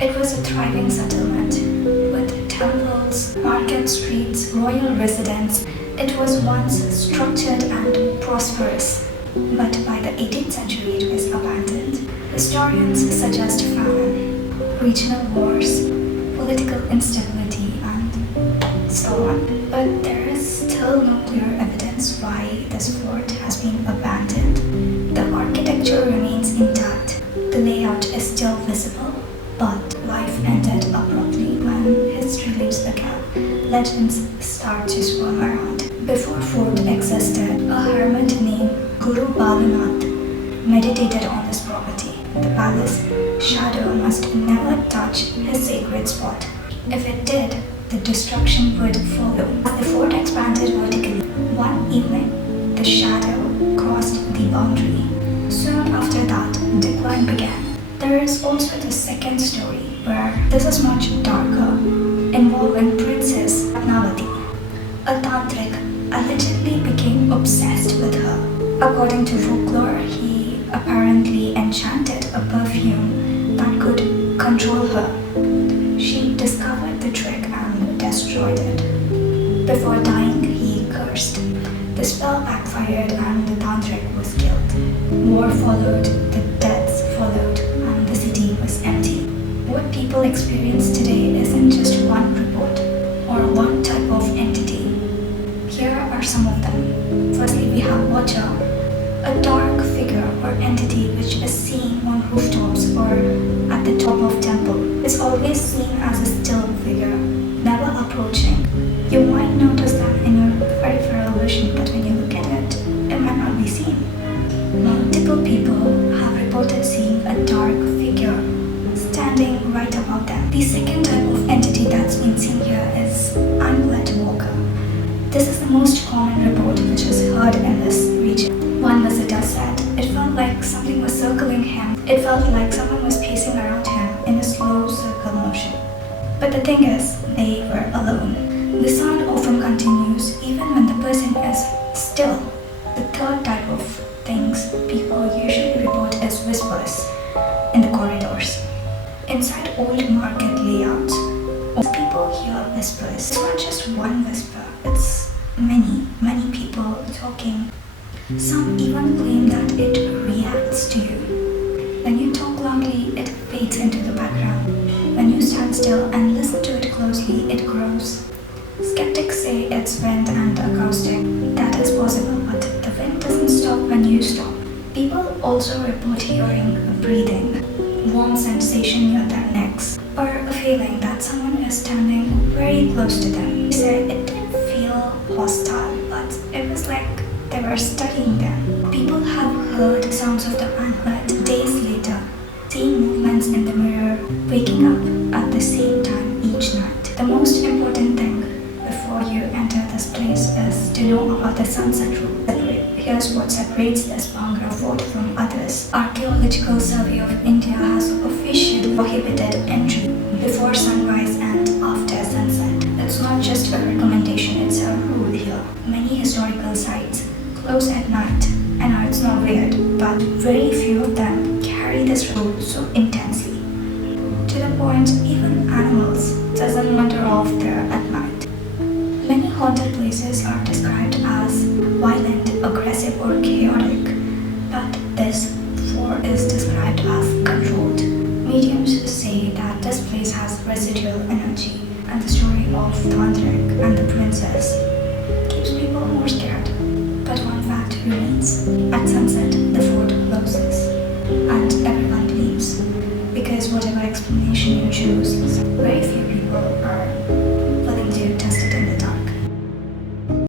It was a thriving settlement with temples, market streets, royal residence. It was once structured and prosperous, but by the 18th century it was abandoned. Historians suggest famine, regional wars, political instability, and so on. But there is still no clear evidence why this fort has been abandoned. The architecture remains intact, the layout is still visible, but life ended abruptly when history leaves the gap. Legends start to swarm around. Before fort existed, a hermit named Guru Balanath meditated on this property. The palace shadow must never touch his sacred spot. If it did, the destruction would follow. As the fort expanded vertically, one evening, the shadow crossed the boundary. Soon after that, decline began. There is also the second story, where this is much darker, involving Princess Ratnavati. A tantric allegedly became obsessed with her. According to folklore, he apparently enchanted a perfume that could control her. She discovered the trick and destroyed it. Before dying, he cursed. The spell backfired and the tantric was killed. War followed, the deaths followed, and the city was empty. What people experience today isn't just one report or one type of entity. Here are some of them. Firstly, we have Watcher, a dark figure or entity which is seen on rooftops or at the top of temple. It's always seen as a still figure, never approaching. You might notice them in your peripheral vision, but when you look at it, it might not be seen. Multiple people have reported seeing a dark figure standing right above them. The second type of entity that's been seen here is amulet walker. This is the most common report which is heard in this region. One visitor said it felt like something was circling him. It felt like someone was pacing around him in a slow circle motion. But the thing is, they were alone. The sound often continues even when the person is still. The third type of things people usually report is whispers in the corridors. Inside old market layouts, people hear whispers. It's not just one whisper, it's many people talking. Some even claim that it reacts to you. When you talk loudly, it fades into the background. When you stand still and listen to it closely, it grows. Skeptics say it's wind and acoustic. That is possible, but the wind doesn't stop when you stop. People also report hearing breathing, warm sensation near their necks, or a feeling that someone is standing very close to them. They say it didn't feel hostile, but it was like they were studying them. People have heard sounds of the amulet days later, seeing movements in the mirror, waking up at the same time each night. The most important thing before you enter this place is to know about the sunset rule. Here's what separates this Bhangarh Fort from others. Archaeological Survey of India has officially prohibited entry before sunrise and after sunset. It's not just a recommendation, it's a rule here. Many historical sites close at night. I know it's not weird, but very few of them carry this rule so intensely. To the point, even animals doesn't wander off there at night. Many haunted places are described as violent, aggressive, or chaotic, but this fort is described as controlled. Mediums say that this place has residual energy, and the story of Tantric and the princess keeps people more scared. But one fact remains. At sunset, the fort closes, and everyone leaves, because whatever explanation you choose, very few people are